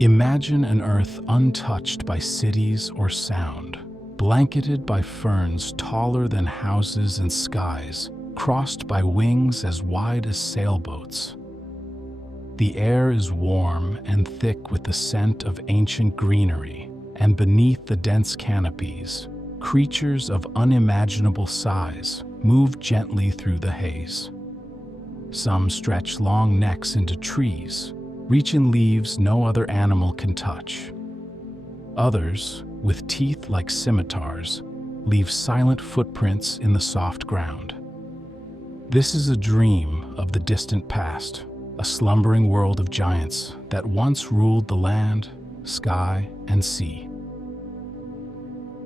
Imagine an Earth untouched by cities or sound, blanketed by ferns taller than houses and skies, crossed by wings as wide as sailboats. The air is warm and thick with the scent of ancient greenery, and beneath the dense canopies, creatures of unimaginable size move gently through the haze. Some stretch long necks into trees, reaching leaves no other animal can touch. Others, with teeth like scimitars, leave silent footprints in the soft ground. This is a dream of the distant past, a slumbering world of giants that once ruled the land, sky, and sea.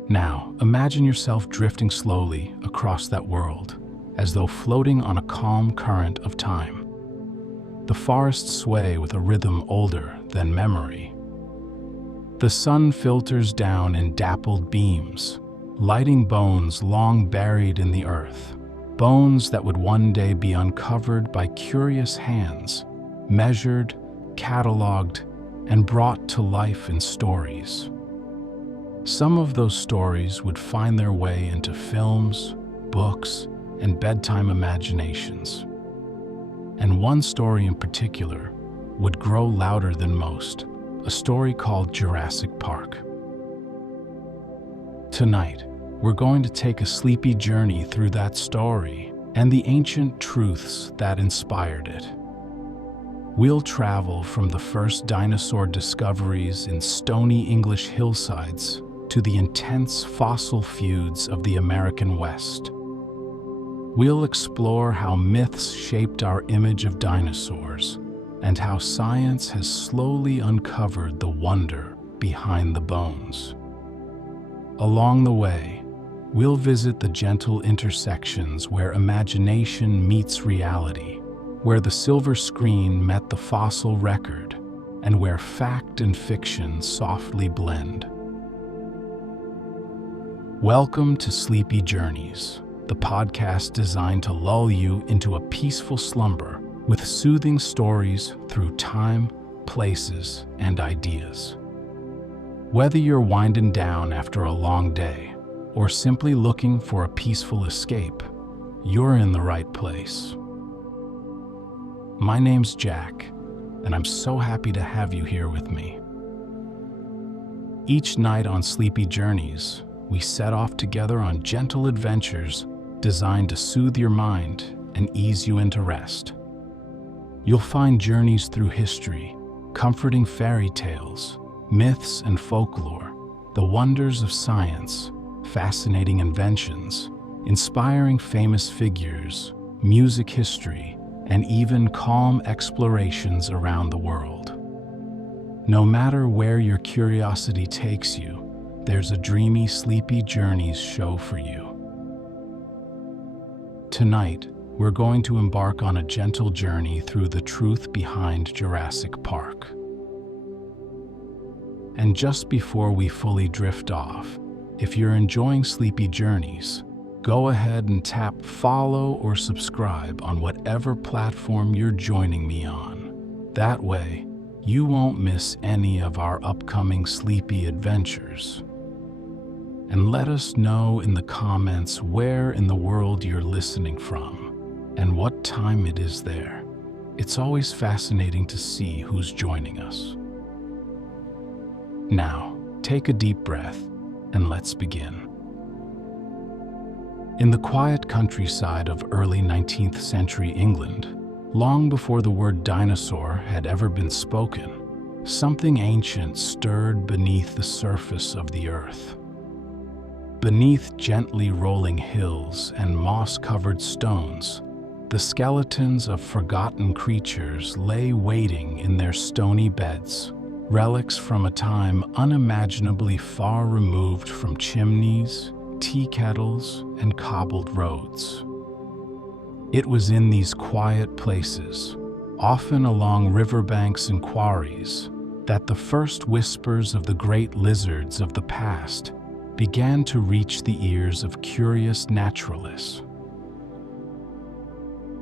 Now, imagine yourself drifting slowly across that world, as though floating on a calm current of time. The forests sway with a rhythm older than memory. The sun filters down in dappled beams, lighting bones long buried in the earth, bones that would one day be uncovered by curious hands, measured, cataloged, and brought to life in stories. Some of those stories would find their way into films, books, and bedtime imaginations. And one story in particular would grow louder than most, a story called Jurassic Park. Tonight, we're going to take a sleepy journey through that story and the ancient truths that inspired it. We'll travel from the first dinosaur discoveries in stony English hillsides to the intense fossil feuds of the American West. We'll explore how myths shaped our image of dinosaurs and how science has slowly uncovered the wonder behind the bones. Along the way, we'll visit the gentle intersections where imagination meets reality, where the silver screen met the fossil record, and where fact and fiction softly blend. Welcome to Sleepy Journeys, the podcast designed to lull you into a peaceful slumber with soothing stories through time, places, and ideas. Whether you're winding down after a long day or simply looking for a peaceful escape, you're in the right place. My name's Jack, and I'm so happy to have you here with me. Each night on Sleepy Journeys, we set off together on gentle adventures designed to soothe your mind and ease you into rest. You'll find journeys through history, comforting fairy tales, myths and folklore, the wonders of science, fascinating inventions, inspiring famous figures, music history, and even calm explorations around the world. No matter where your curiosity takes you, there's a dreamy, Sleepy Journeys show for you. Tonight, we're going to embark on a gentle journey through the truth behind Jurassic Park. And just before we fully drift off, if you're enjoying Sleepy Journeys, go ahead and tap follow or subscribe on whatever platform you're joining me on. That way, you won't miss any of our upcoming sleepy adventures. And let us know in the comments where in the world you're listening from and what time it is there. It's always fascinating to see who's joining us. Now, take a deep breath and let's begin. In the quiet countryside of early 19th century England, long before the word dinosaur had ever been spoken, something ancient stirred beneath the surface of the earth. Beneath gently rolling hills and moss-covered stones, the skeletons of forgotten creatures lay waiting in their stony beds, relics from a time unimaginably far removed from chimneys, tea kettles, and cobbled roads. It was in these quiet places, often along riverbanks and quarries, that the first whispers of the great lizards of the past began to reach the ears of curious naturalists.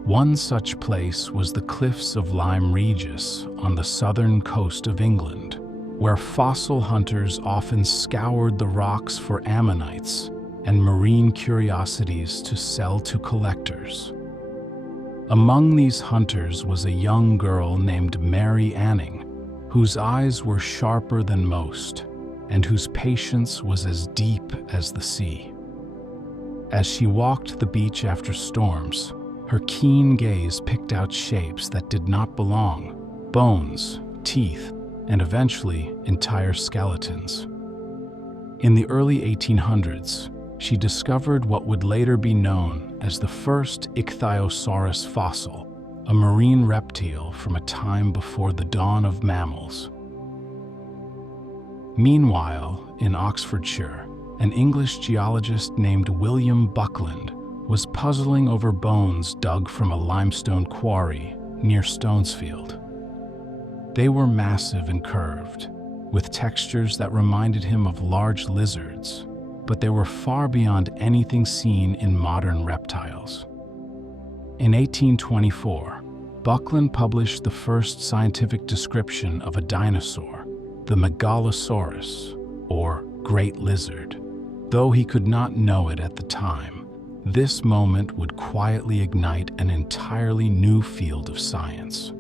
One such place was the cliffs of Lyme Regis on the southern coast of England, where fossil hunters often scoured the rocks for ammonites and marine curiosities to sell to collectors. Among these hunters was a young girl named Mary Anning, whose eyes were sharper than most, and whose patience was as deep as the sea. As she walked the beach after storms, her keen gaze picked out shapes that did not belong: bones, teeth, and eventually entire skeletons. In the early 1800s, she discovered what would later be known as the first ichthyosaurus fossil, a marine reptile from a time before the dawn of mammals. Meanwhile, in Oxfordshire, an English geologist named William Buckland was puzzling over bones dug from a limestone quarry near Stonesfield. They were massive and curved, with textures that reminded him of large lizards, but they were far beyond anything seen in modern reptiles. In 1824, Buckland published the first scientific description of a dinosaur, the Megalosaurus, or Great Lizard. Though he could not know it at the time, this moment would quietly ignite an entirely new field of science.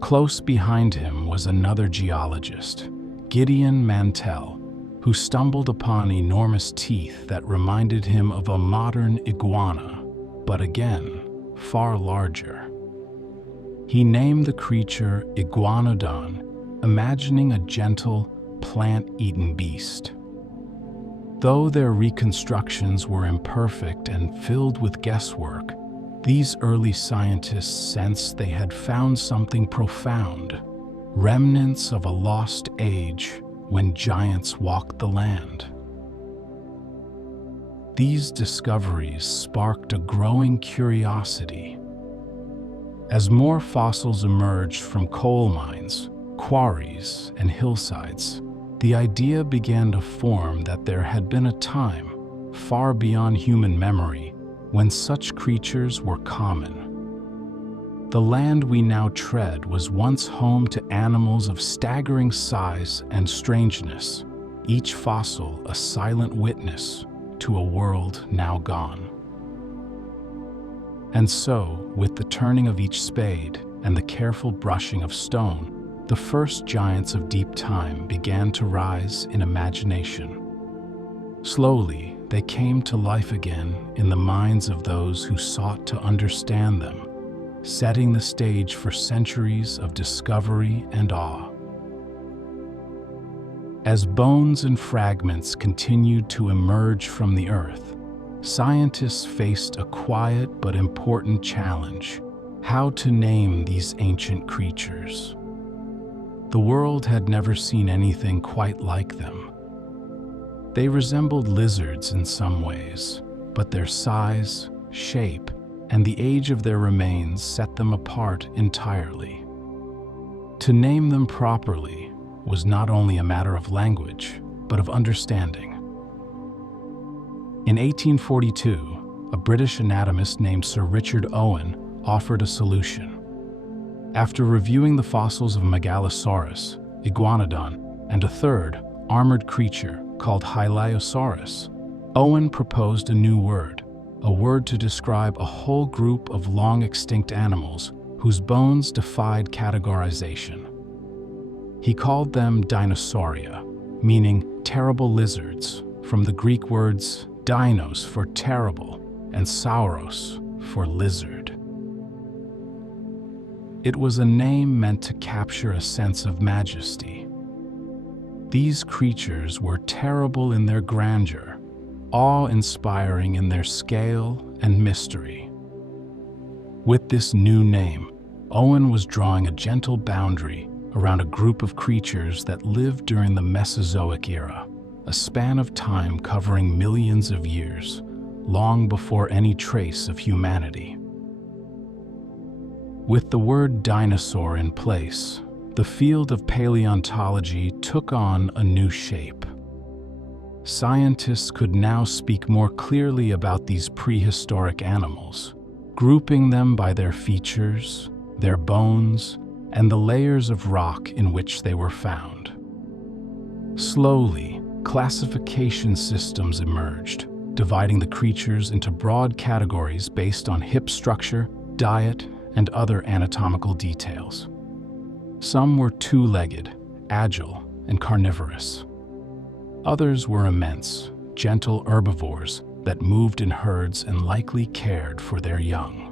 Close behind him was another geologist, Gideon Mantell, who stumbled upon enormous teeth that reminded him of a modern iguana, but again, far larger. He named the creature Iguanodon, imagining a gentle, plant-eating beast. Though their reconstructions were imperfect and filled with guesswork, these early scientists sensed they had found something profound, remnants of a lost age when giants walked the land. These discoveries sparked a growing curiosity. As more fossils emerged from coal mines, quarries, and hillsides, the idea began to form that there had been a time, far beyond human memory, when such creatures were common. The land we now tread was once home to animals of staggering size and strangeness, each fossil a silent witness to a world now gone. And so, with the turning of each spade and the careful brushing of stone, the first giants of deep time began to rise in imagination. Slowly, they came to life again in the minds of those who sought to understand them, setting the stage for centuries of discovery and awe. As bones and fragments continued to emerge from the earth, scientists faced a quiet but important challenge: how to name these ancient creatures. The world had never seen anything quite like them. They resembled lizards in some ways, but their size, shape, and the age of their remains set them apart entirely. To name them properly was not only a matter of language, but of understanding. In 1842, a British anatomist named Sir Richard Owen offered a solution. After reviewing the fossils of Megalosaurus, Iguanodon, and a third, armored creature called Hylaeosaurus, Owen proposed a new word, a word to describe a whole group of long-extinct animals whose bones defied categorization. He called them dinosauria, meaning terrible lizards, from the Greek words dinos for terrible and sauros for lizard. It was a name meant to capture a sense of majesty. These creatures were terrible in their grandeur, awe-inspiring in their scale and mystery. With this new name, Owen was drawing a gentle boundary around a group of creatures that lived during the Mesozoic era, a span of time covering millions of years, long before any trace of humanity. With the word dinosaur in place, the field of paleontology took on a new shape. Scientists could now speak more clearly about these prehistoric animals, grouping them by their features, their bones, and the layers of rock in which they were found. Slowly, classification systems emerged, dividing the creatures into broad categories based on hip structure, diet, and other anatomical details. Some were two-legged, agile, and carnivorous. Others were immense, gentle herbivores that moved in herds and likely cared for their young.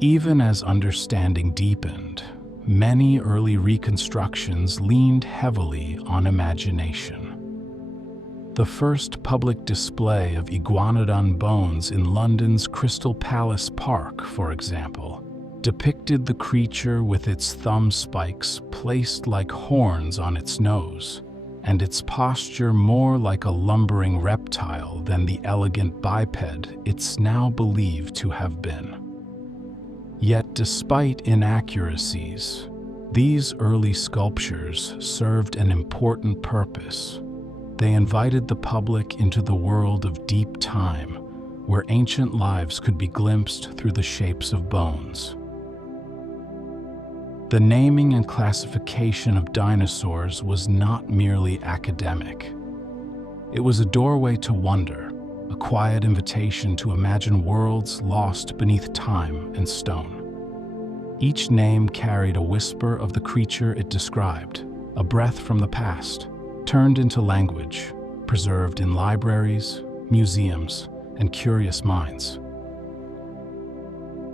Even as understanding deepened, many early reconstructions leaned heavily on imagination. The first public display of iguanodon bones in London's Crystal Palace Park, for example, depicted the creature with its thumb spikes placed like horns on its nose, and its posture more like a lumbering reptile than the elegant biped it's now believed to have been. Yet despite inaccuracies, these early sculptures served an important purpose. They invited the public into the world of deep time, where ancient lives could be glimpsed through the shapes of bones. The naming and classification of dinosaurs was not merely academic. It was a doorway to wonder, a quiet invitation to imagine worlds lost beneath time and stone. Each name carried a whisper of the creature it described, a breath from the past, turned into language, preserved in libraries, museums, and curious minds.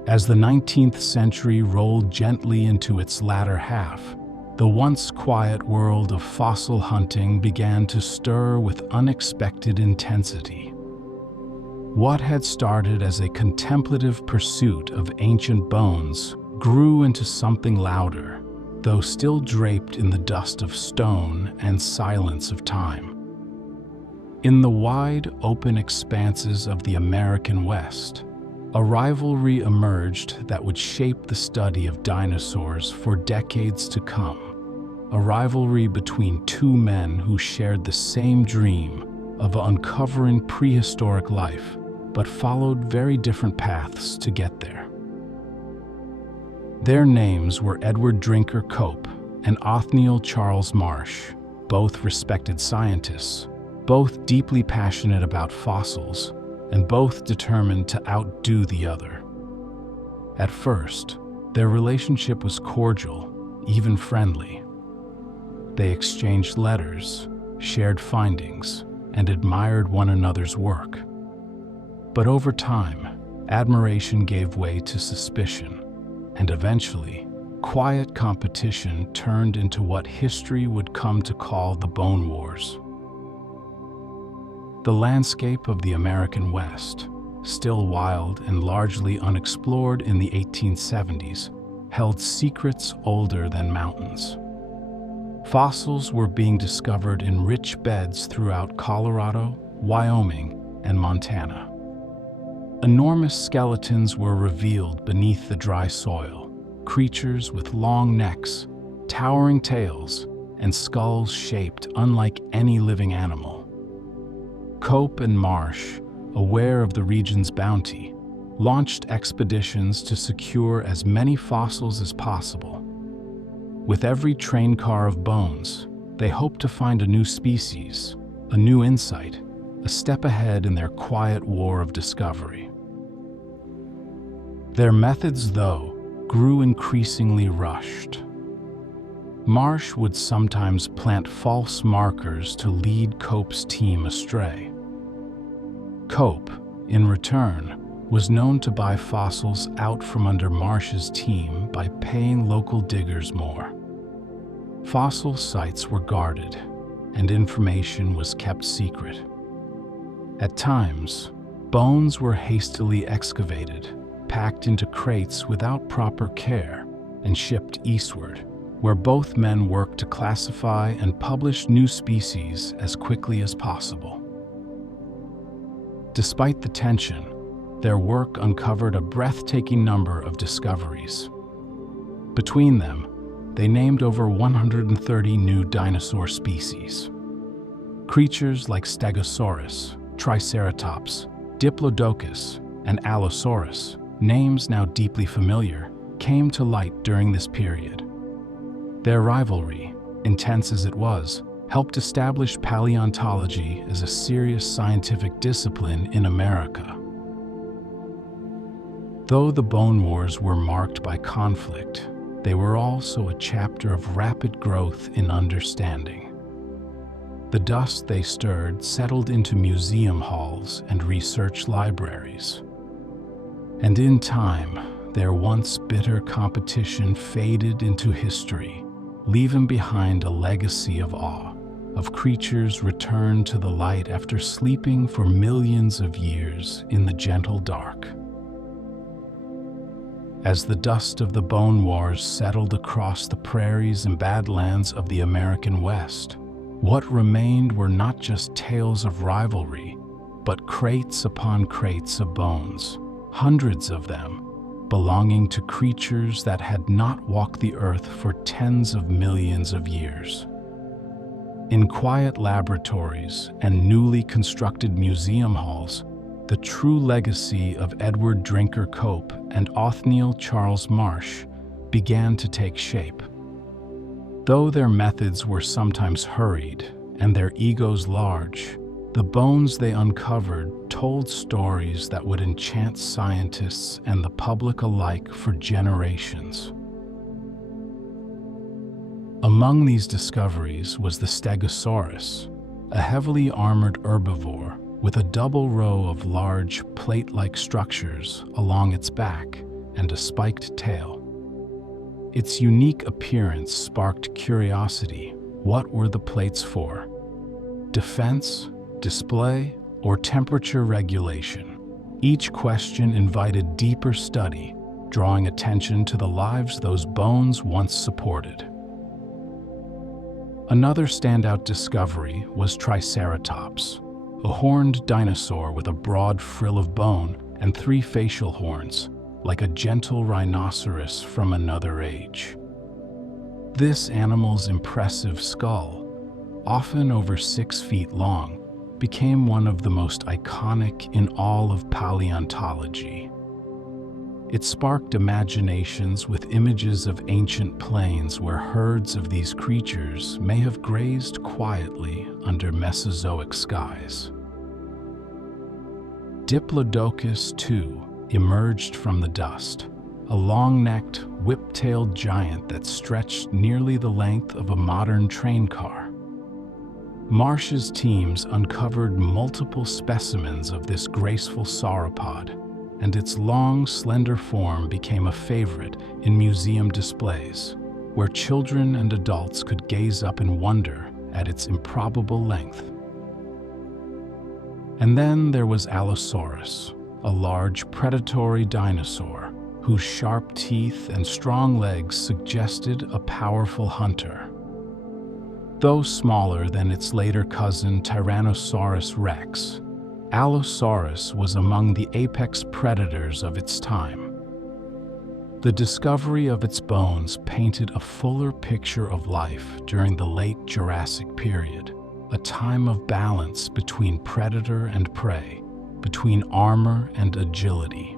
As the 19th century rolled gently into its latter half, the once quiet world of fossil hunting began to stir with unexpected intensity. What had started as a contemplative pursuit of ancient bones grew into something louder, though still draped in the dust of stone and silence of time. In the wide, open expanses of the American West, a rivalry emerged that would shape the study of dinosaurs for decades to come. A rivalry between two men who shared the same dream of uncovering prehistoric life, but followed very different paths to get there. Their names were Edward Drinker Cope and Othniel Charles Marsh, both respected scientists, both deeply passionate about fossils, and both determined to outdo the other. At first, their relationship was cordial, even friendly. They exchanged letters, shared findings, and admired one another's work. But over time, admiration gave way to suspicion, and eventually, quiet competition turned into what history would come to call the Bone Wars. The landscape of the American West, still wild and largely unexplored in the 1870s, held secrets older than mountains. Fossils were being discovered in rich beds throughout Colorado, Wyoming, and Montana. Enormous skeletons were revealed beneath the dry soil, creatures with long necks, towering tails, and skulls shaped unlike any living animal. Cope and Marsh, aware of the region's bounty, launched expeditions to secure as many fossils as possible. With every train car of bones, they hoped to find a new species, a new insight, a step ahead in their quiet war of discovery. Their methods, though, grew increasingly rushed. Marsh would sometimes plant false markers to lead Cope's team astray. Cope, in return, was known to buy fossils out from under Marsh's team by paying local diggers more. Fossil sites were guarded, and information was kept secret. At times, bones were hastily excavated, packed into crates without proper care, and shipped eastward, where both men worked to classify and publish new species as quickly as possible. Despite the tension, their work uncovered a breathtaking number of discoveries. Between them, they named over 130 new dinosaur species. Creatures like Stegosaurus, Triceratops, Diplodocus, and Allosaurus, names now deeply familiar, came to light during this period. Their rivalry, intense as it was, helped establish paleontology as a serious scientific discipline in America. Though the Bone Wars were marked by conflict, they were also a chapter of rapid growth in understanding. The dust they stirred settled into museum halls and research libraries. And in time, their once bitter competition faded into history, leaving behind a legacy of awe, of creatures returned to the light after sleeping for millions of years in the gentle dark. As the dust of the Bone Wars settled across the prairies and badlands of the American West, what remained were not just tales of rivalry, but crates upon crates of bones, hundreds of them, belonging to creatures that had not walked the earth for tens of millions of years. In quiet laboratories and newly constructed museum halls, the true legacy of Edward Drinker Cope and Othniel Charles Marsh began to take shape. Though their methods were sometimes hurried and their egos large, the bones they uncovered told stories that would enchant scientists and the public alike for generations. Among these discoveries was the Stegosaurus, a heavily armored herbivore with a double row of large plate-like structures along its back and a spiked tail. Its unique appearance sparked curiosity. What were the plates for? Defense, display, or temperature regulation? Each question invited deeper study, drawing attention to the lives those bones once supported. Another standout discovery was Triceratops, a horned dinosaur with a broad frill of bone and 3 facial horns, like a gentle rhinoceros from another age. This animal's impressive skull, often over 6 feet long, became one of the most iconic in all of paleontology. It sparked imaginations with images of ancient plains where herds of these creatures may have grazed quietly under Mesozoic skies. Diplodocus, too, emerged from the dust, a long-necked, whip-tailed giant that stretched nearly the length of a modern train car. Marsh's teams uncovered multiple specimens of this graceful sauropod, and its long, slender form became a favorite in museum displays, where children and adults could gaze up in wonder at its improbable length. And then there was Allosaurus, a large predatory dinosaur whose sharp teeth and strong legs suggested a powerful hunter. Though smaller than its later cousin Tyrannosaurus rex, Allosaurus was among the apex predators of its time. The discovery of its bones painted a fuller picture of life during the late Jurassic period, a time of balance between predator and prey, between armor and agility.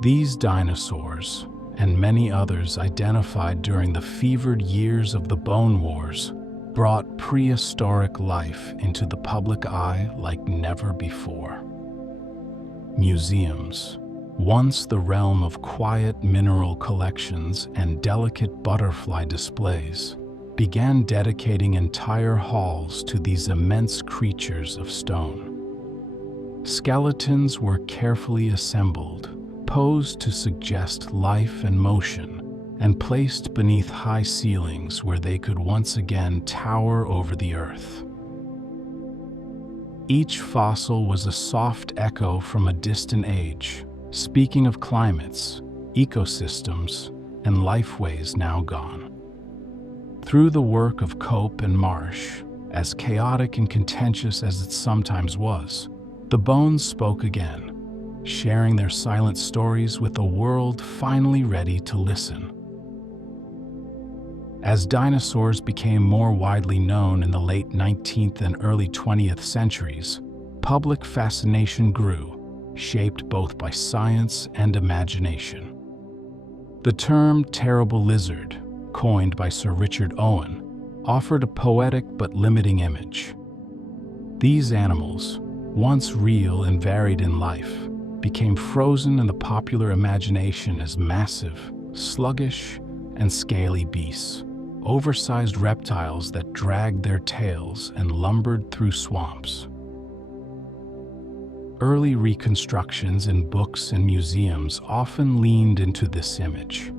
These dinosaurs, and many others identified during the fevered years of the Bone Wars, brought prehistoric life into the public eye like never before. Museums, once the realm of quiet mineral collections and delicate butterfly displays, began dedicating entire halls to these immense creatures of stone. Skeletons were carefully assembled, posed to suggest life and motion, and placed beneath high ceilings where they could once again tower over the earth. Each fossil was a soft echo from a distant age, speaking of climates, ecosystems, and lifeways now gone. Through the work of Cope and Marsh, as chaotic and contentious as it sometimes was, the bones spoke again, sharing their silent stories with a world finally ready to listen. As dinosaurs became more widely known in the late 19th and early 20th centuries, public fascination grew, shaped both by science and imagination. The term terrible lizard, coined by Sir Richard Owen, offered a poetic but limiting image. These animals, once real and varied in life, became frozen in the popular imagination as massive, sluggish, and scaly beasts, oversized reptiles that dragged their tails and lumbered through swamps. Early reconstructions in books and museums often leaned into this image.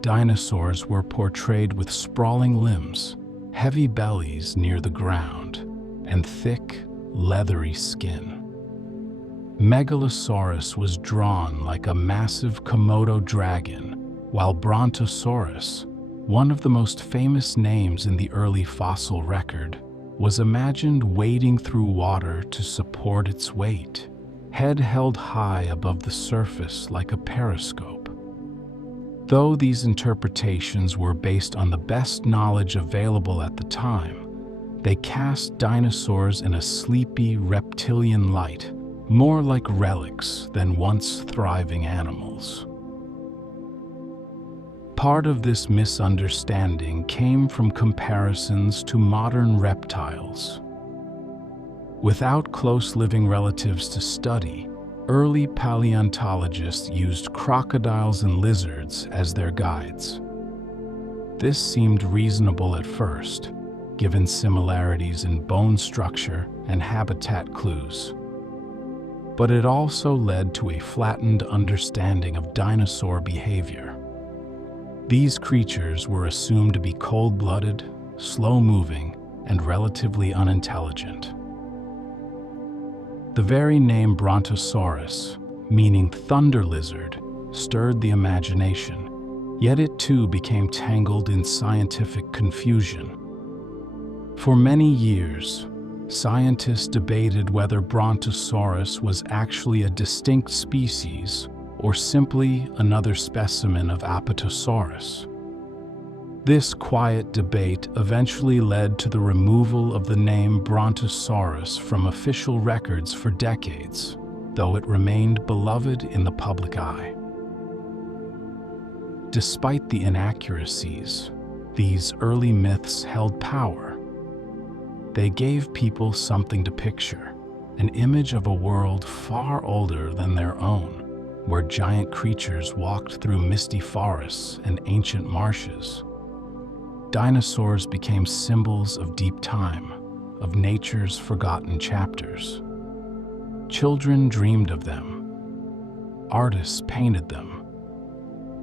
Dinosaurs were portrayed with sprawling limbs, heavy bellies near the ground, and thick, leathery skin. Megalosaurus was drawn like a massive Komodo dragon, while Brontosaurus, one of the most famous names in the early fossil record, was imagined wading through water to support its weight, head held high above the surface like a periscope. Though these interpretations were based on the best knowledge available at the time, they cast dinosaurs in a sleepy reptilian light, more like relics than once thriving animals. Part of this misunderstanding came from comparisons to modern reptiles. Without close living relatives to study, early paleontologists used crocodiles and lizards as their guides. This seemed reasonable at first, given similarities in bone structure and habitat clues. But it also led to a flattened understanding of dinosaur behavior. These creatures were assumed to be cold-blooded, slow-moving, and relatively unintelligent. The very name Brontosaurus, meaning thunder lizard, stirred the imagination, yet it too became tangled in scientific confusion. For many years, scientists debated whether Brontosaurus was actually a distinct species or simply another specimen of Apatosaurus. This quiet debate eventually led to the removal of the name Brontosaurus from official records for decades, though it remained beloved in the public eye. Despite the inaccuracies, these early myths held power. They gave people something to picture, an image of a world far older than their own, where giant creatures walked through misty forests and ancient marshes. Dinosaurs became symbols of deep time, of nature's forgotten chapters. Children dreamed of them. Artists painted them.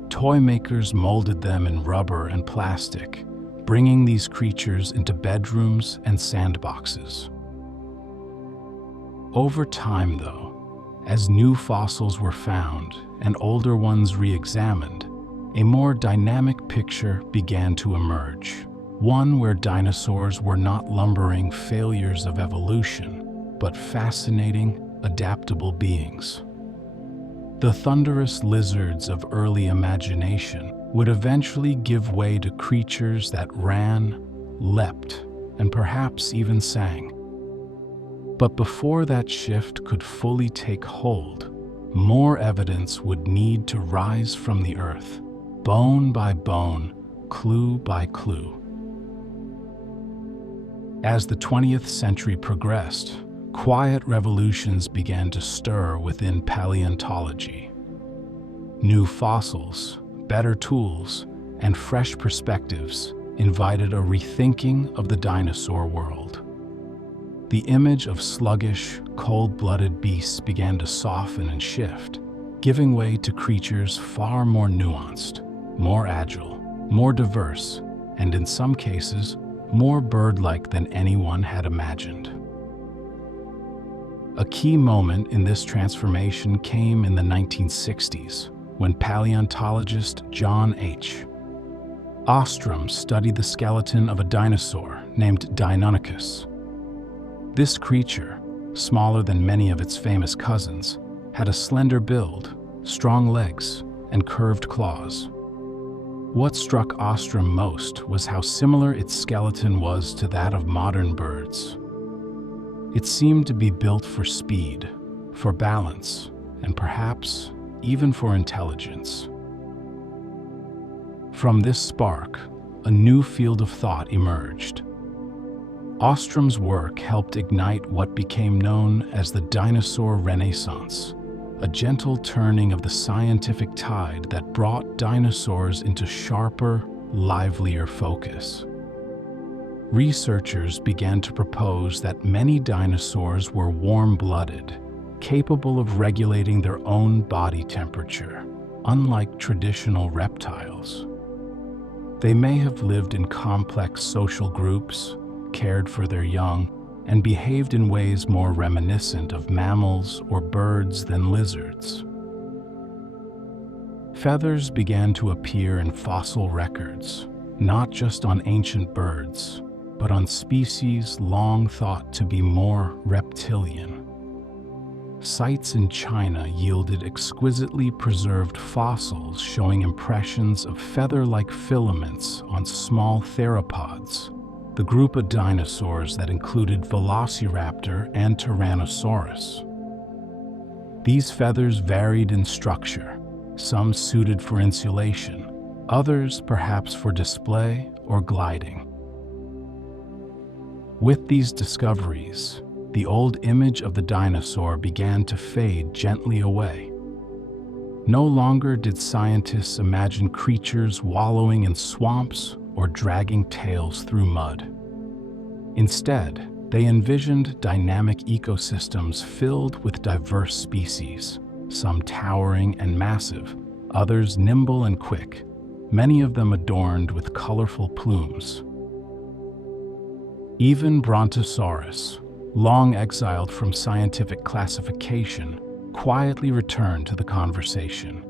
Toy makers molded them in rubber and plastic, bringing these creatures into bedrooms and sandboxes. Over time, though, as new fossils were found and older ones re-examined, a more dynamic picture began to emerge, one where dinosaurs were not lumbering failures of evolution, but fascinating, adaptable beings. The thunderous lizards of early imagination would eventually give way to creatures that ran, leapt, and perhaps even sang. But before that shift could fully take hold, more evidence would need to rise from the earth, bone by bone, clue by clue. As the 20th century progressed, quiet revolutions began to stir within paleontology. New fossils, better tools, and fresh perspectives invited a rethinking of the dinosaur world. The image of sluggish, cold-blooded beasts began to soften and shift, giving way to creatures far more nuanced, more agile, more diverse, and in some cases, more bird-like than anyone had imagined. A key moment in this transformation came in the 1960s, when paleontologist John H. Ostrom studied the skeleton of a dinosaur named Deinonychus. This creature, smaller than many of its famous cousins, had a slender build, strong legs, and curved claws. What struck Ostrom most was how similar its skeleton was to that of modern birds. It seemed to be built for speed, for balance, and perhaps even for intelligence. From this spark, a new field of thought emerged. Ostrom's work helped ignite what became known as the dinosaur renaissance, a gentle turning of the scientific tide that brought dinosaurs into sharper, livelier focus. Researchers began to propose that many dinosaurs were warm-blooded, capable of regulating their own body temperature, unlike traditional reptiles. They may have lived in complex social groups, cared for their young, and behaved in ways more reminiscent of mammals or birds than lizards. Feathers began to appear in fossil records, not just on ancient birds, but on species long thought to be more reptilian. Sites in China yielded exquisitely preserved fossils showing impressions of feather-like filaments on small theropods, the group of dinosaurs that included Velociraptor and Tyrannosaurus. These feathers varied in structure, some suited for insulation, others perhaps for display or gliding. With these discoveries, the old image of the dinosaur began to fade gently away. No longer did scientists imagine creatures wallowing in swamps or dragging tails through mud. Instead, they envisioned dynamic ecosystems filled with diverse species, some towering and massive, others nimble and quick, many of them adorned with colorful plumes. Even Brontosaurus, long exiled from scientific classification, quietly returned to the conversation.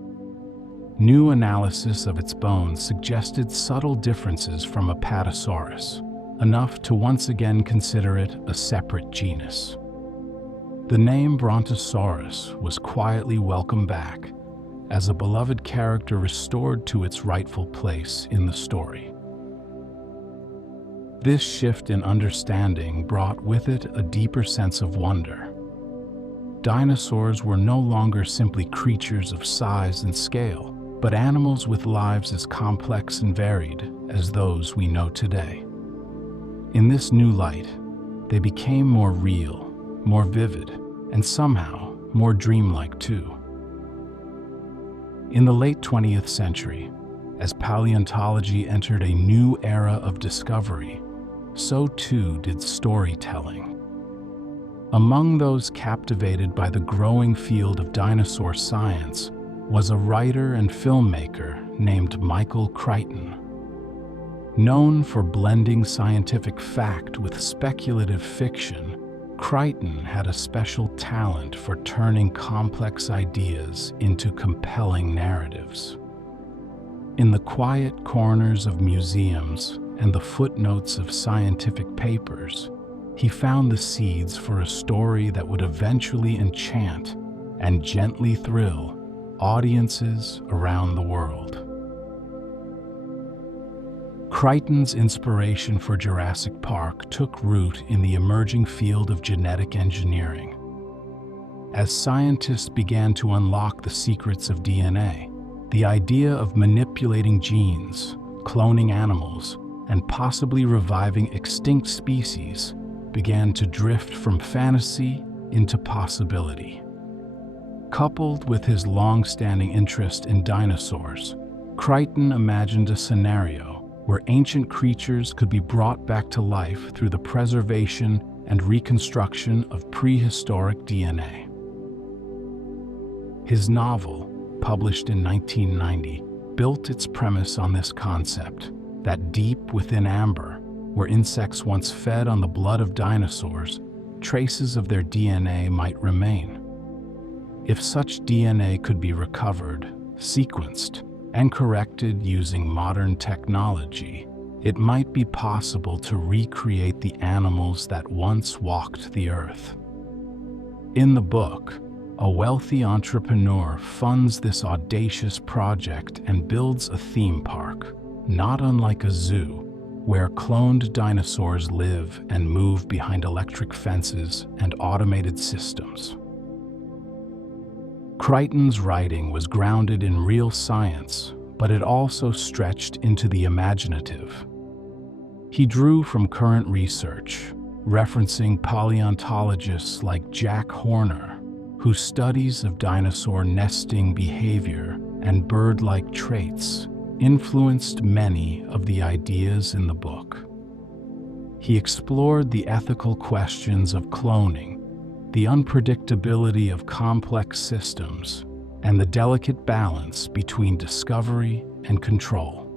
New analysis of its bones suggested subtle differences from Apatosaurus, enough to once again consider it a separate genus. The name Brontosaurus was quietly welcomed back, as a beloved character restored to its rightful place in the story. This shift in understanding brought with it a deeper sense of wonder. Dinosaurs were no longer simply creatures of size and scale, but animals with lives as complex and varied as those we know today. In this new light, they became more real, more vivid, and somehow more dreamlike too. In the late 20th century, as paleontology entered a new era of discovery, so too did storytelling. Among those captivated by the growing field of dinosaur science was a writer and filmmaker named Michael Crichton. Known for blending scientific fact with speculative fiction, Crichton had a special talent for turning complex ideas into compelling narratives. In the quiet corners of museums and the footnotes of scientific papers, he found the seeds for a story that would eventually enchant and gently thrill audiences around the world. Crichton's inspiration for Jurassic Park took root in the emerging field of genetic engineering. As scientists began to unlock the secrets of DNA, the idea of manipulating genes, cloning animals, and possibly reviving extinct species began to drift from fantasy into possibility. Coupled with his long-standing interest in dinosaurs, Crichton imagined a scenario where ancient creatures could be brought back to life through the preservation and reconstruction of prehistoric DNA. His novel, published in 1990, built its premise on this concept, that deep within amber, where insects once fed on the blood of dinosaurs, traces of their DNA might remain. If such DNA could be recovered, sequenced, and corrected using modern technology, it might be possible to recreate the animals that once walked the earth. In the book, a wealthy entrepreneur funds this audacious project and builds a theme park, not unlike a zoo, where cloned dinosaurs live and move behind electric fences and automated systems. Crichton's writing was grounded in real science, but it also stretched into the imaginative. He drew from current research, referencing paleontologists like Jack Horner, whose studies of dinosaur nesting behavior and bird-like traits influenced many of the ideas in the book. He explored the ethical questions of cloning, the unpredictability of complex systems, and the delicate balance between discovery and control.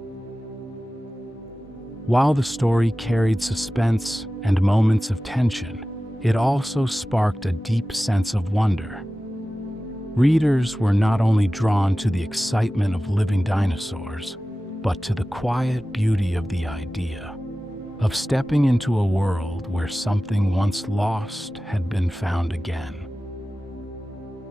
While the story carried suspense and moments of tension, it also sparked a deep sense of wonder. Readers were not only drawn to the excitement of living dinosaurs, but to the quiet beauty of the idea of stepping into a world where something once lost had been found again.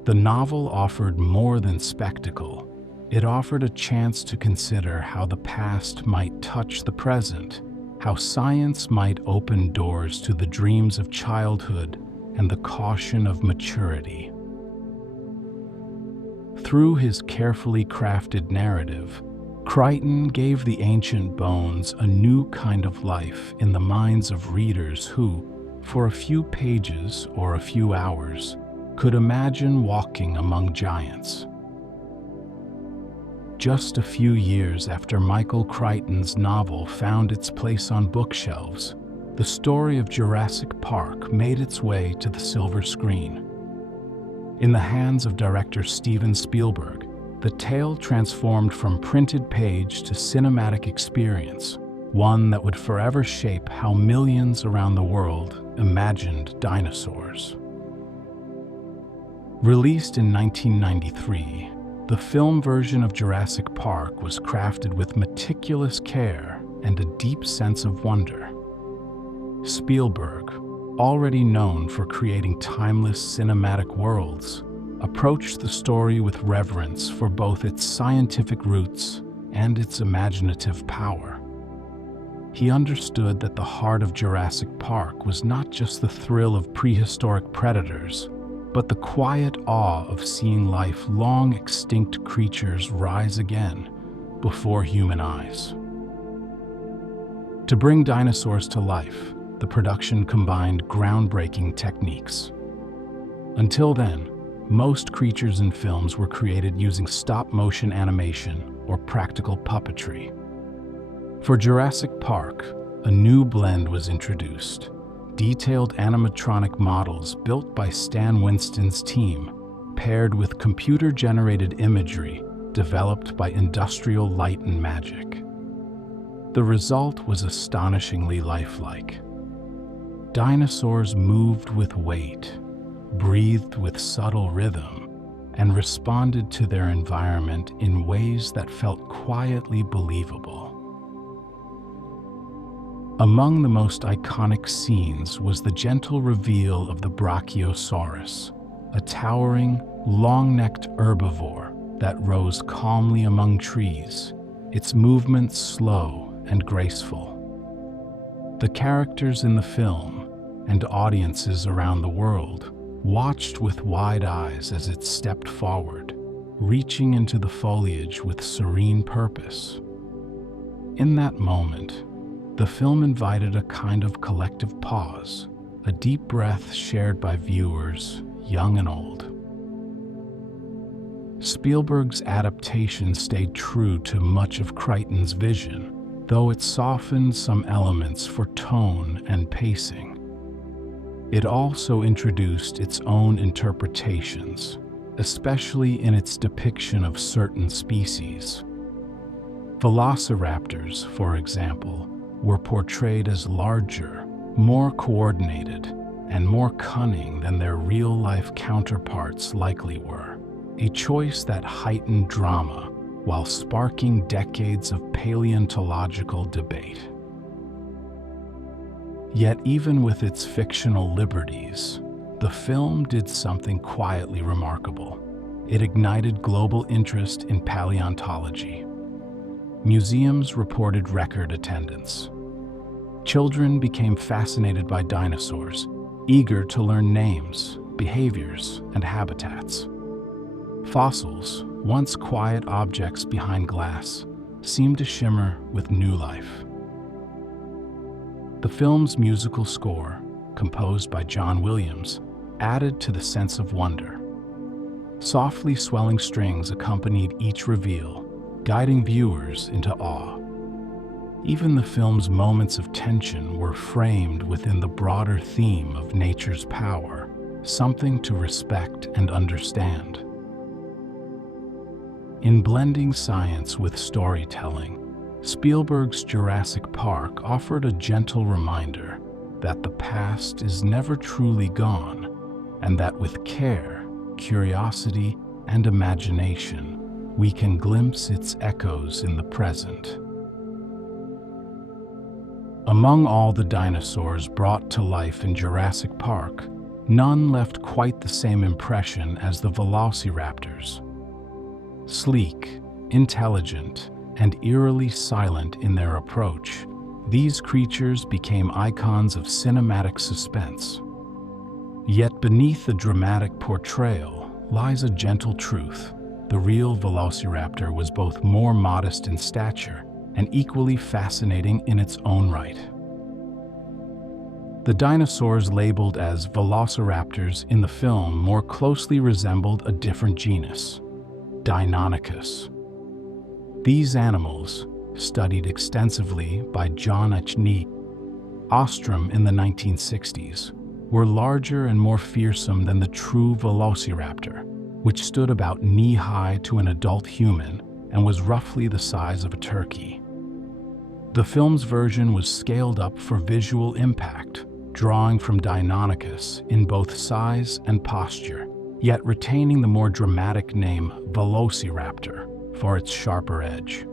The novel offered more than spectacle. It offered a chance to consider how the past might touch the present, how science might open doors to the dreams of childhood and the caution of maturity. Through his carefully crafted narrative, Crichton gave the ancient bones a new kind of life in the minds of readers who, for a few pages or a few hours, could imagine walking among giants. Just a few years after Michael Crichton's novel found its place on bookshelves, the story of Jurassic Park made its way to the silver screen. In the hands of director Steven Spielberg, the tale transformed from printed page to cinematic experience, one that would forever shape how millions around the world imagined dinosaurs. Released in 1993, the film version of Jurassic Park was crafted with meticulous care and a deep sense of wonder. Spielberg, already known for creating timeless cinematic worlds, approached the story with reverence for both its scientific roots and its imaginative power. He understood that the heart of Jurassic Park was not just the thrill of prehistoric predators, but the quiet awe of seeing life long extinct creatures rise again before human eyes. To bring dinosaurs to life, the production combined groundbreaking techniques. Until then, most creatures in films were created using stop-motion animation or practical puppetry. For Jurassic Park, a new blend was introduced: detailed animatronic models built by Stan Winston's team, paired with computer-generated imagery developed by Industrial Light and Magic. The result was astonishingly lifelike. Dinosaurs moved with weight, breathed with subtle rhythm, and responded to their environment in ways that felt quietly believable. Among the most iconic scenes was the gentle reveal of the Brachiosaurus, a towering, long-necked herbivore that rose calmly among trees, its movements slow and graceful. The characters in the film, and audiences around the world, watched with wide eyes as it stepped forward, reaching into the foliage with serene purpose. In that moment, the film invited a kind of collective pause, a deep breath shared by viewers, young and old. Spielberg's adaptation stayed true to much of Crichton's vision, though it softened some elements for tone and pacing. It also introduced its own interpretations, especially in its depiction of certain species. Velociraptors, for example, were portrayed as larger, more coordinated, and more cunning than their real-life counterparts likely were, a choice that heightened drama while sparking decades of paleontological debate. Yet even with its fictional liberties, the film did something quietly remarkable. It ignited global interest in paleontology. Museums reported record attendance. Children became fascinated by dinosaurs, eager to learn names, behaviors, and habitats. Fossils, once quiet objects behind glass, seem to shimmer with new life. The film's musical score, composed by John Williams, added to the sense of wonder. Softly swelling strings accompanied each reveal, guiding viewers into awe. Even the film's moments of tension were framed within the broader theme of nature's power, something to respect and understand. In blending science with storytelling, Spielberg's Jurassic Park offered a gentle reminder that the past is never truly gone, and that with care, curiosity, and imagination, we can glimpse its echoes in the present. Among all the dinosaurs brought to life in Jurassic Park, none left quite the same impression as the velociraptors. Sleek, intelligent, and eerily silent in their approach, these creatures became icons of cinematic suspense. Yet beneath the dramatic portrayal lies a gentle truth. The real velociraptor was both more modest in stature and equally fascinating in its own right. The dinosaurs labeled as velociraptors in the film more closely resembled a different genus, Deinonychus. These animals, studied extensively by John H. Ostrom in the 1960s, were larger and more fearsome than the true velociraptor, which stood about knee-high to an adult human and was roughly the size of a turkey. The film's version was scaled up for visual impact, drawing from Deinonychus in both size and posture, yet retaining the more dramatic name Velociraptor for its sharper edge.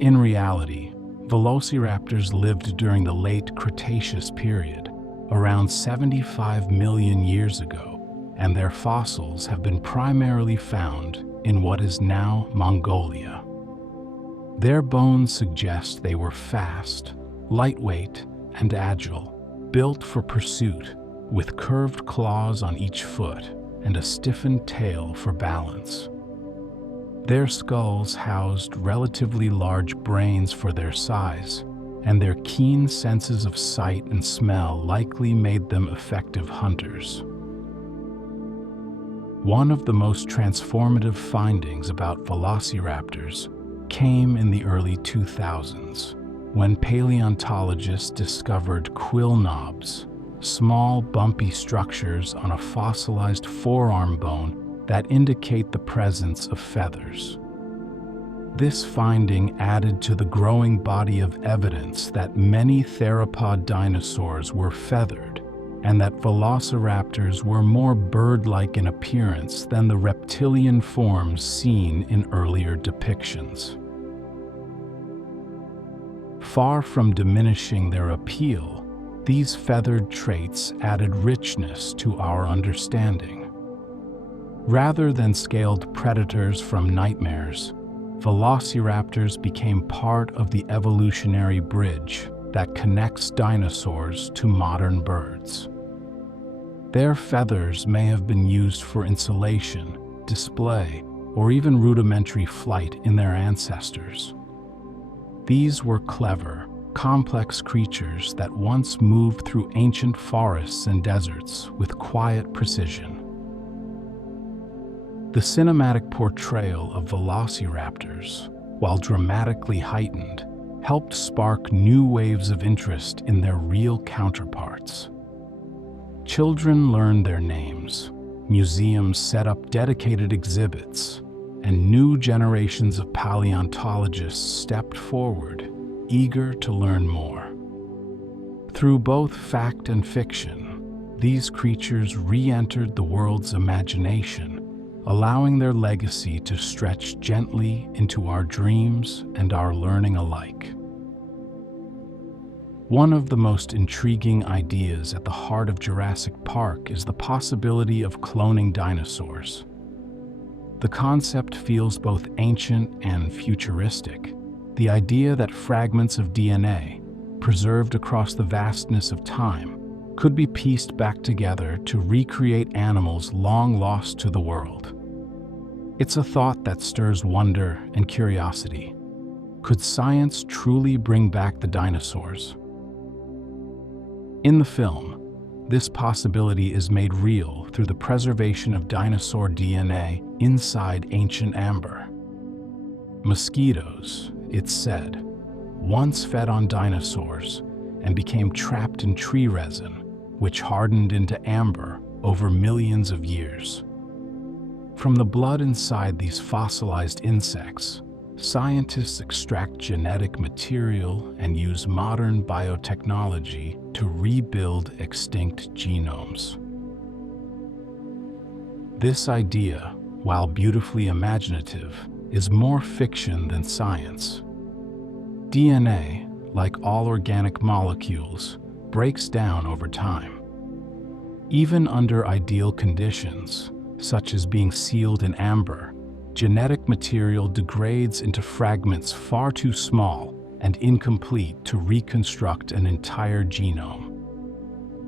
In reality, velociraptors lived during the late Cretaceous period, around 75 million years ago, and their fossils have been primarily found in what is now Mongolia. Their bones suggest they were fast, lightweight, and agile, built for pursuit, with curved claws on each foot and a stiffened tail for balance. Their skulls housed relatively large brains for their size, and their keen senses of sight and smell likely made them effective hunters. One of the most transformative findings about velociraptors came in the early 2000s, when paleontologists discovered quill knobs, small bumpy structures on a fossilized forearm bone that indicate the presence of feathers. This finding added to the growing body of evidence that many theropod dinosaurs were feathered, and that velociraptors were more bird-like in appearance than the reptilian forms seen in earlier depictions. Far from diminishing their appeal, these feathered traits added richness to our understanding. Rather than scaled predators from nightmares, velociraptors became part of the evolutionary bridge that connects dinosaurs to modern birds. Their feathers may have been used for insulation, display, or even rudimentary flight in their ancestors. These were clever, complex creatures that once moved through ancient forests and deserts with quiet precision. The cinematic portrayal of velociraptors, while dramatically heightened, helped spark new waves of interest in their real counterparts. Children learned their names, museums set up dedicated exhibits, and new generations of paleontologists stepped forward, eager to learn more. Through both fact and fiction, these creatures re-entered the world's imagination, allowing their legacy to stretch gently into our dreams and our learning alike. One of the most intriguing ideas at the heart of Jurassic Park is the possibility of cloning dinosaurs. The concept feels both ancient and futuristic. The idea that fragments of DNA, preserved across the vastness of time, could be pieced back together to recreate animals long lost to the world. It's a thought that stirs wonder and curiosity. Could science truly bring back the dinosaurs? In the film, this possibility is made real through the preservation of dinosaur DNA inside ancient amber. Mosquitoes, it's said, once fed on dinosaurs and became trapped in tree resin, which hardened into amber over millions of years. From the blood inside these fossilized insects, scientists extract genetic material and use modern biotechnology to rebuild extinct genomes. This idea, while beautifully imaginative, is more fiction than science. DNA, like all organic molecules, breaks down over time. Even under ideal conditions, such as being sealed in amber, genetic material degrades into fragments far too small and incomplete to reconstruct an entire genome.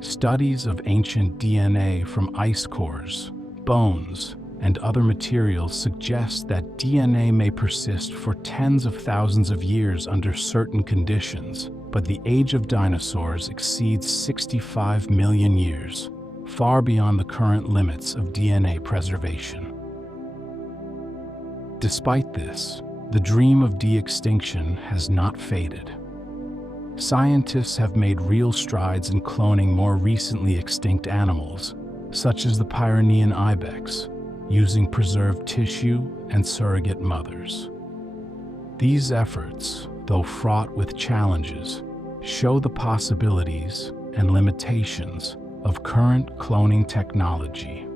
Studies of ancient DNA from ice cores, bones, and other materials suggest that DNA may persist for tens of thousands of years under certain conditions, but the age of dinosaurs exceeds 65 million years, far beyond the current limits of DNA preservation. Despite this, the dream of de-extinction has not faded. Scientists have made real strides in cloning more recently extinct animals, such as the Pyrenean ibex, using preserved tissue and surrogate mothers. These efforts, though fraught with challenges, show the possibilities and limitations of current cloning technology.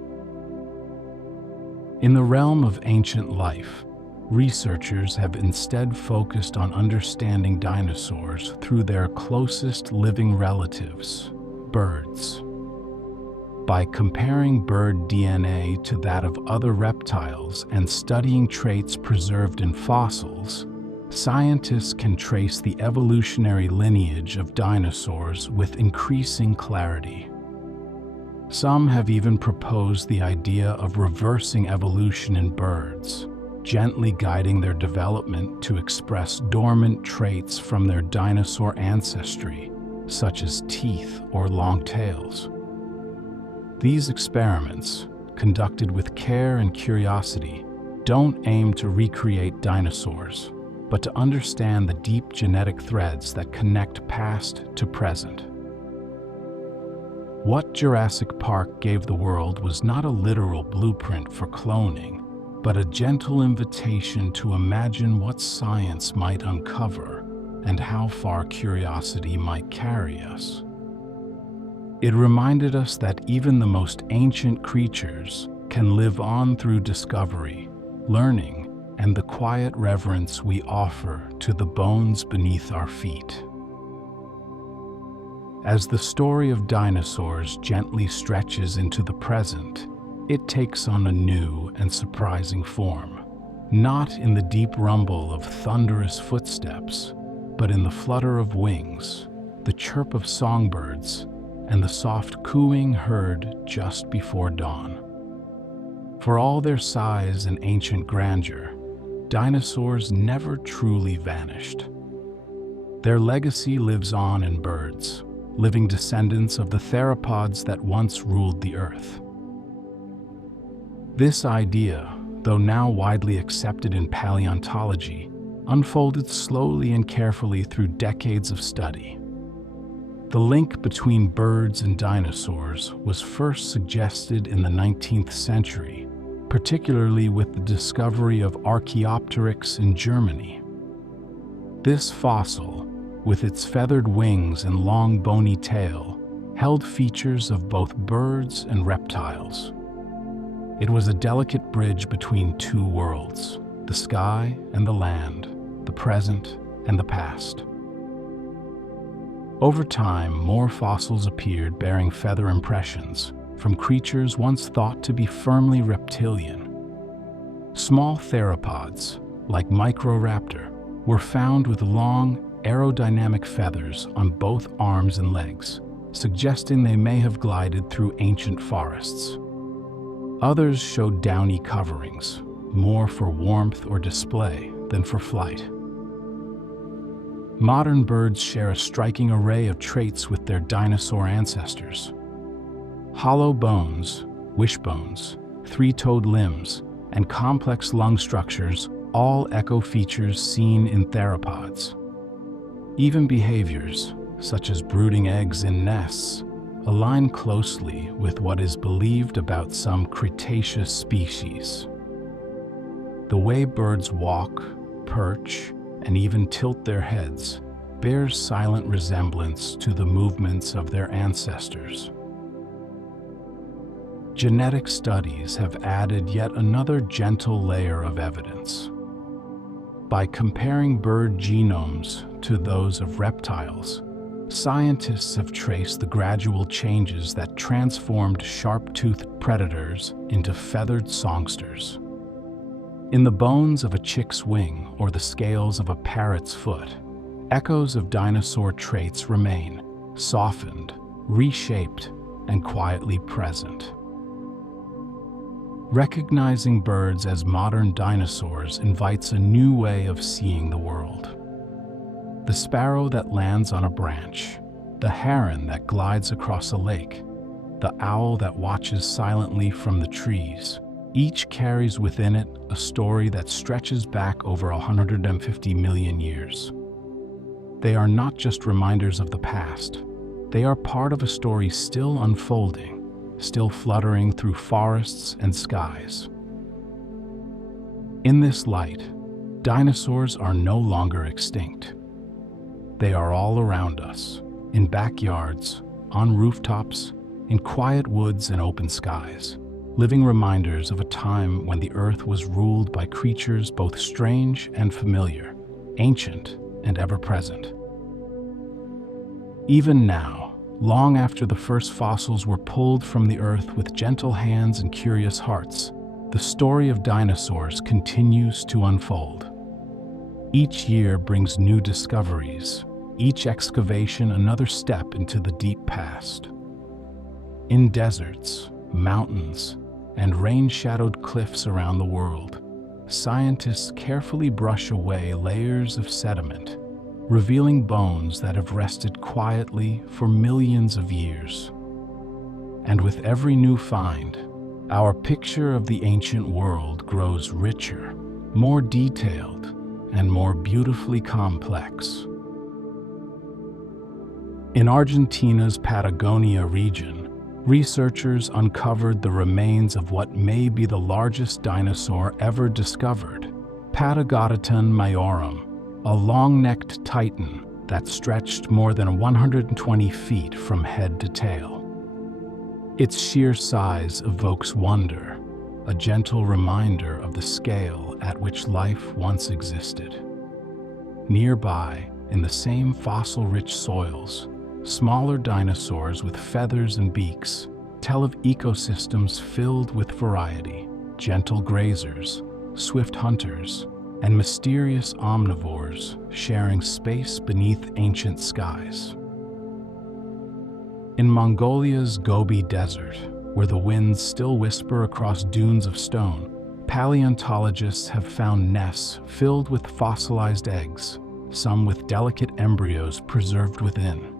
In the realm of ancient life, researchers have instead focused on understanding dinosaurs through their closest living relatives, birds. By comparing bird DNA to that of other reptiles and studying traits preserved in fossils, scientists can trace the evolutionary lineage of dinosaurs with increasing clarity. Some have even proposed the idea of reversing evolution in birds, gently guiding their development to express dormant traits from their dinosaur ancestry, such as teeth or long tails. These experiments, conducted with care and curiosity, don't aim to recreate dinosaurs, but to understand the deep genetic threads that connect past to present. What Jurassic Park gave the world was not a literal blueprint for cloning, but a gentle invitation to imagine what science might uncover and how far curiosity might carry us. It reminded us that even the most ancient creatures can live on through discovery, learning, and the quiet reverence we offer to the bones beneath our feet. As the story of dinosaurs gently stretches into the present, it takes on a new and surprising form, not in the deep rumble of thunderous footsteps, but in the flutter of wings, the chirp of songbirds, and the soft cooing heard just before dawn. For all their size and ancient grandeur, dinosaurs never truly vanished. Their legacy lives on in birds, living descendants of the theropods that once ruled the earth. This idea, though now widely accepted in paleontology, unfolded slowly and carefully through decades of study. The link between birds and dinosaurs was first suggested in the 19th century, particularly with the discovery of Archaeopteryx in Germany. This fossil, with its feathered wings and long bony tail, held features of both birds and reptiles. It was a delicate bridge between two worlds, the sky and the land, the present and the past. Over time, more fossils appeared bearing feather impressions from creatures once thought to be firmly reptilian. Small theropods, like Microraptor, were found with long, aerodynamic feathers on both arms and legs, suggesting they may have glided through ancient forests. Others showed downy coverings, more for warmth or display than for flight. Modern birds share a striking array of traits with their dinosaur ancestors. Hollow bones, wishbones, three-toed limbs, and complex lung structures all echo features seen in theropods. Even behaviors, such as brooding eggs in nests, align closely with what is believed about some Cretaceous species. The way birds walk, perch, and even tilt their heads bears silent resemblance to the movements of their ancestors. Genetic studies have added yet another gentle layer of evidence. By comparing bird genomes to those of reptiles, scientists have traced the gradual changes that transformed sharp-toothed predators into feathered songsters. In the bones of a chick's wing or the scales of a parrot's foot, echoes of dinosaur traits remain, softened, reshaped, and quietly present. Recognizing birds as modern dinosaurs invites a new way of seeing the world. The sparrow that lands on a branch, the heron that glides across a lake, the owl that watches silently from the trees, each carries within it a story that stretches back over 150 million years. They are not just reminders of the past. They are part of a story still unfolding, still fluttering through forests and skies. In this light, dinosaurs are no longer extinct. They are all around us, in backyards, on rooftops, in quiet woods and open skies, living reminders of a time when the earth was ruled by creatures both strange and familiar, ancient and ever-present. Even now, long after the first fossils were pulled from the earth with gentle hands and curious hearts, the story of dinosaurs continues to unfold. Each year brings new discoveries, each excavation another step into the deep past. In deserts, mountains, and rain-shadowed cliffs around the world, scientists carefully brush away layers of sediment, revealing bones that have rested quietly for millions of years. And with every new find, our picture of the ancient world grows richer, more detailed, and more beautifully complex. In Argentina's Patagonia region, researchers uncovered the remains of what may be the largest dinosaur ever discovered, Patagotitan majorum, a long-necked titan that stretched more than 120 feet from head to tail. Its sheer size evokes wonder, a gentle reminder of the scale at which life once existed. Nearby, in the same fossil-rich soils, smaller dinosaurs with feathers and beaks tell of ecosystems filled with variety, gentle grazers, swift hunters, and mysterious omnivores sharing space beneath ancient skies. In Mongolia's Gobi Desert, where the winds still whisper across dunes of stone, paleontologists have found nests filled with fossilized eggs, some with delicate embryos preserved within.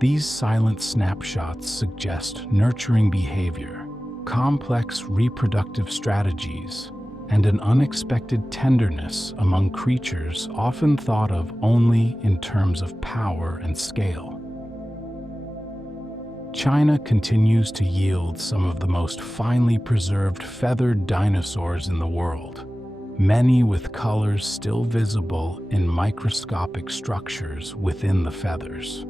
These silent snapshots suggest nurturing behavior, complex reproductive strategies, and an unexpected tenderness among creatures often thought of only in terms of power and scale. China continues to yield some of the most finely preserved feathered dinosaurs in the world, many with colors still visible in microscopic structures within the feathers.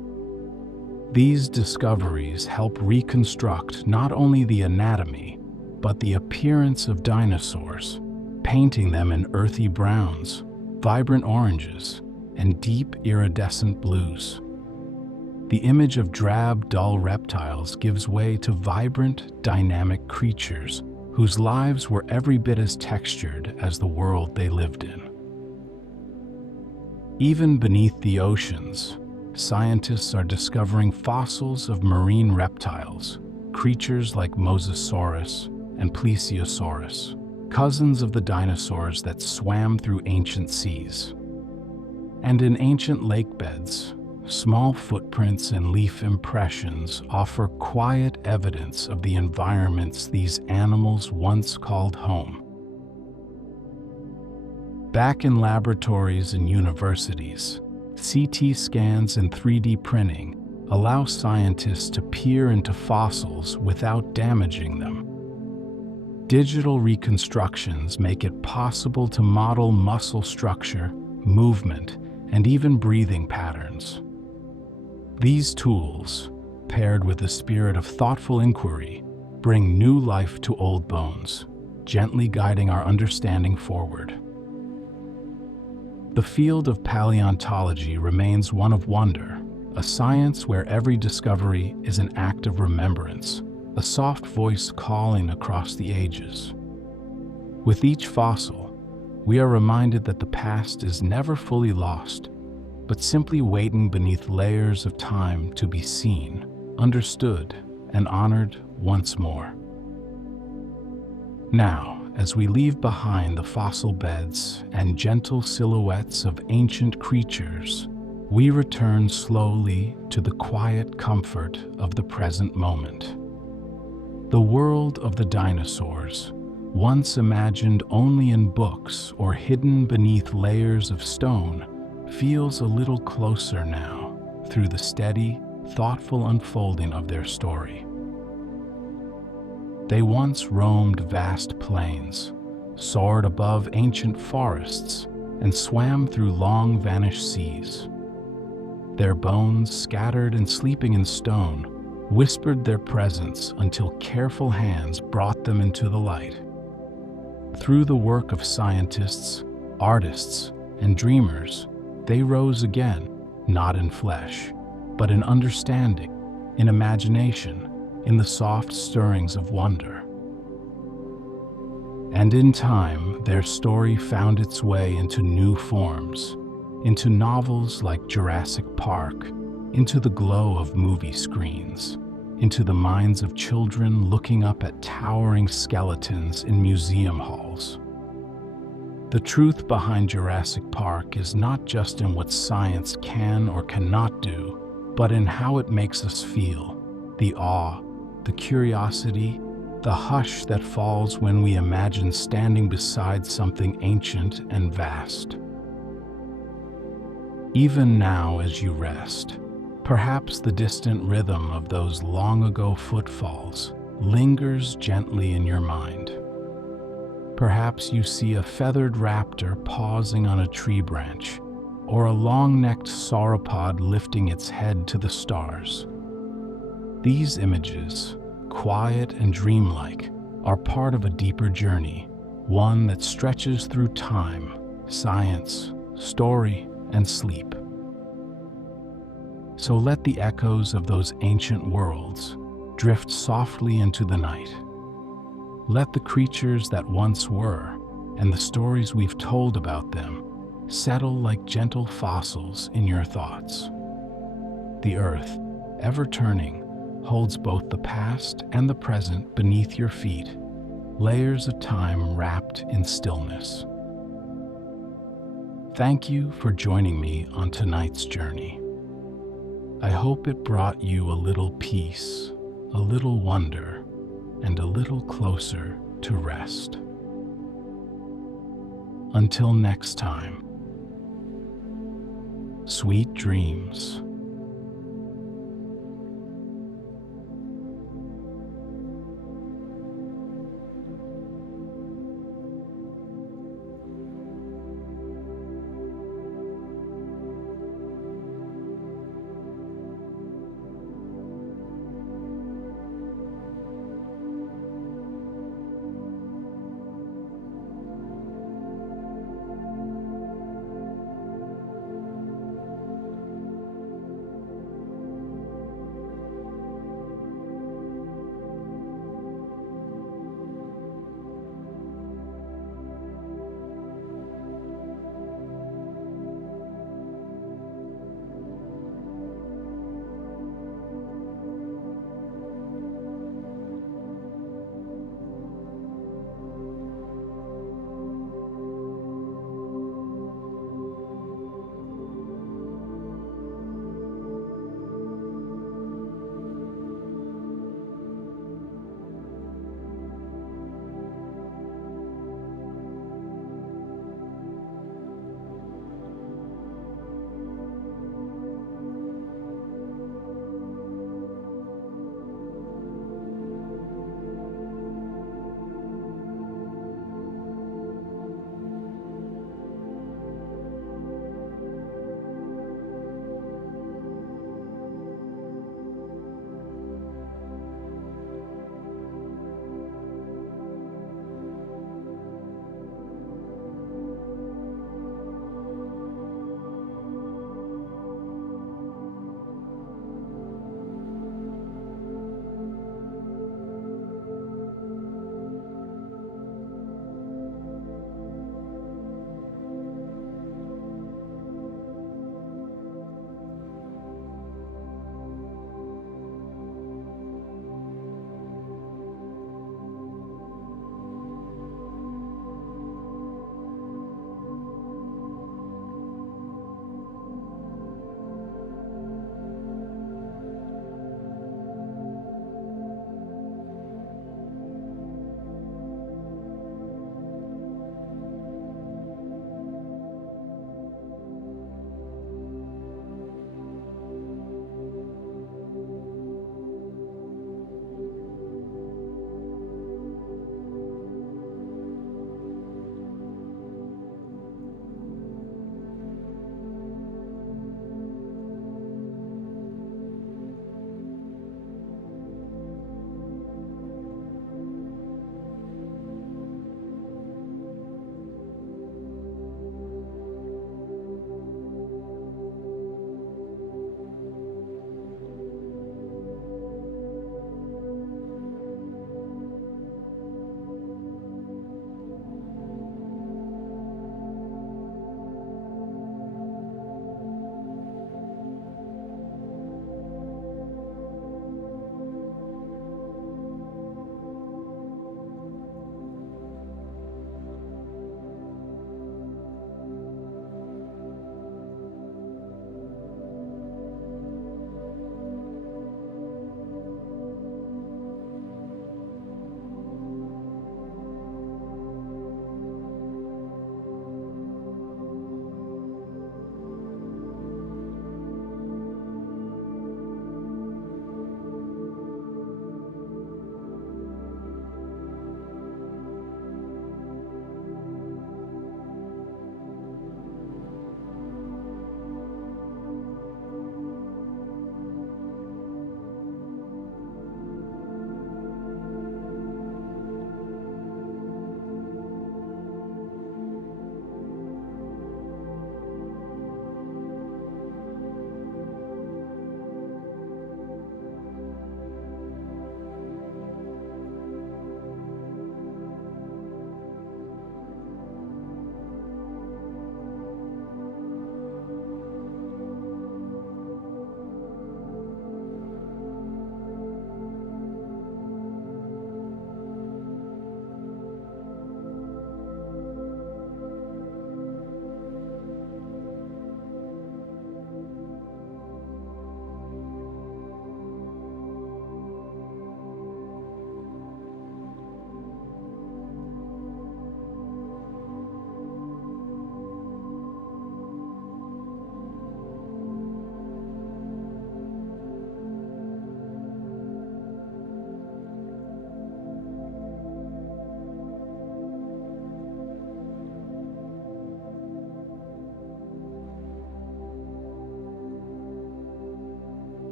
These discoveries help reconstruct not only the anatomy, but the appearance of dinosaurs, painting them in earthy browns, vibrant oranges, and deep iridescent blues. The image of drab, dull reptiles gives way to vibrant, dynamic creatures whose lives were every bit as textured as the world they lived in. Even beneath the oceans, scientists are discovering fossils of marine reptiles, creatures like Mosasaurus and Plesiosaurus, cousins of the dinosaurs that swam through ancient seas. And in ancient lake beds, small footprints and leaf impressions offer quiet evidence of the environments these animals once called home. Back in laboratories and universities, CT scans and 3D printing allow scientists to peer into fossils without damaging them. Digital reconstructions make it possible to model muscle structure, movement, and even breathing patterns. These tools, paired with a spirit of thoughtful inquiry, bring new life to old bones, gently guiding our understanding forward. The field of paleontology remains one of wonder, a science where every discovery is an act of remembrance, a soft voice calling across the ages. With each fossil, we are reminded that the past is never fully lost, but simply waiting beneath layers of time to be seen, understood, and honored once more. Now, as we leave behind the fossil beds and gentle silhouettes of ancient creatures, we return slowly to the quiet comfort of the present moment. The world of the dinosaurs, once imagined only in books or hidden beneath layers of stone, feels a little closer now through the steady, thoughtful unfolding of their story. They once roamed vast plains, soared above ancient forests, and swam through long-vanished seas. Their bones, scattered and sleeping in stone, whispered their presence until careful hands brought them into the light. Through the work of scientists, artists, and dreamers, they rose again, not in flesh, but in understanding, in imagination, in the soft stirrings of wonder. And in time, their story found its way into new forms, into novels like Jurassic Park, into the glow of movie screens, into the minds of children looking up at towering skeletons in museum halls. The truth behind Jurassic Park is not just in what science can or cannot do, but in how it makes us feel, the awe, the curiosity, the hush that falls when we imagine standing beside something ancient and vast. Even now as you rest, perhaps the distant rhythm of those long-ago footfalls lingers gently in your mind. Perhaps you see a feathered raptor pausing on a tree branch, or a long-necked sauropod lifting its head to the stars. These images, quiet and dreamlike, are part of a deeper journey, one that stretches through time, science, story, and sleep. So let the echoes of those ancient worlds drift softly into the night. Let the creatures that once were, and the stories we've told about them, settle like gentle fossils in your thoughts. The earth, ever turning, holds both the past and the present beneath your feet, layers of time wrapped in stillness. Thank you for joining me on tonight's journey. I hope it brought you a little peace, a little wonder, and a little closer to rest. Until next time, sweet dreams.